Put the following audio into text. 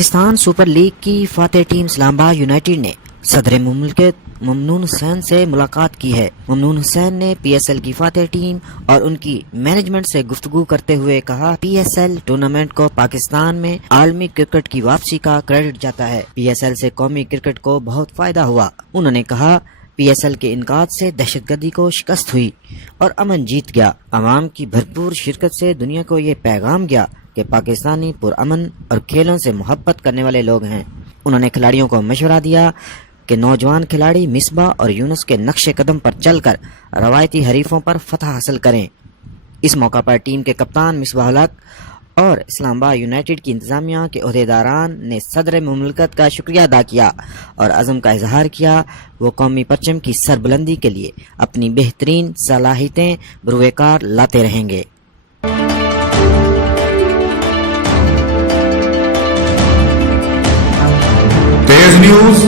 Pakistan super league کی فاتح team اسلام آباد یونائیٹڈ نے صدر مملکت ممنون حسین سے ملاقات کی ہے۔ ممنون حسین نے پی ایس ایل کی فاتح ٹیم اور ان کی مینجمنٹ سے گفتگو کرتے ہوئے کہا، پی ایس ایل ٹورنامنٹ کو پاکستان میں عالمی کرکٹ کی واپسی کا کریڈٹ جاتا ہے۔ پی ایس ایل سے قومی کرکٹ کو بہت فائدہ ہوا۔ انہوں نے کہا، پی ایس ایل کے انعقاد سے دہشت گردی کو شکست ہوئی اور امن جیت گیا۔ عوام کی بھرپور شرکت سے دنیا کو یہ پیغام گیا کہ پاکستانی پرامن اور کھیلوں سے محبت کرنے والے لوگ ہیں۔ انہوں نے کھلاڑیوں کو مشورہ دیا کہ نوجوان کھلاڑی مصباح اور یونس کے نقش قدم پر چل کر روایتی حریفوں پر فتح حاصل کریں۔ اس موقع پر ٹیم کے کپتان مصباح الحق اور اسلام آباد یونائیٹڈ کی انتظامیہ کے عہدیداران نے صدر مملکت کا شکریہ ادا کیا اور عزم کا اظہار کیا وہ قومی پرچم کی سربلندی کے لیے اپنی بہترین صلاحیتیں بروئے کار لاتے رہیں گے۔ تیز نیوز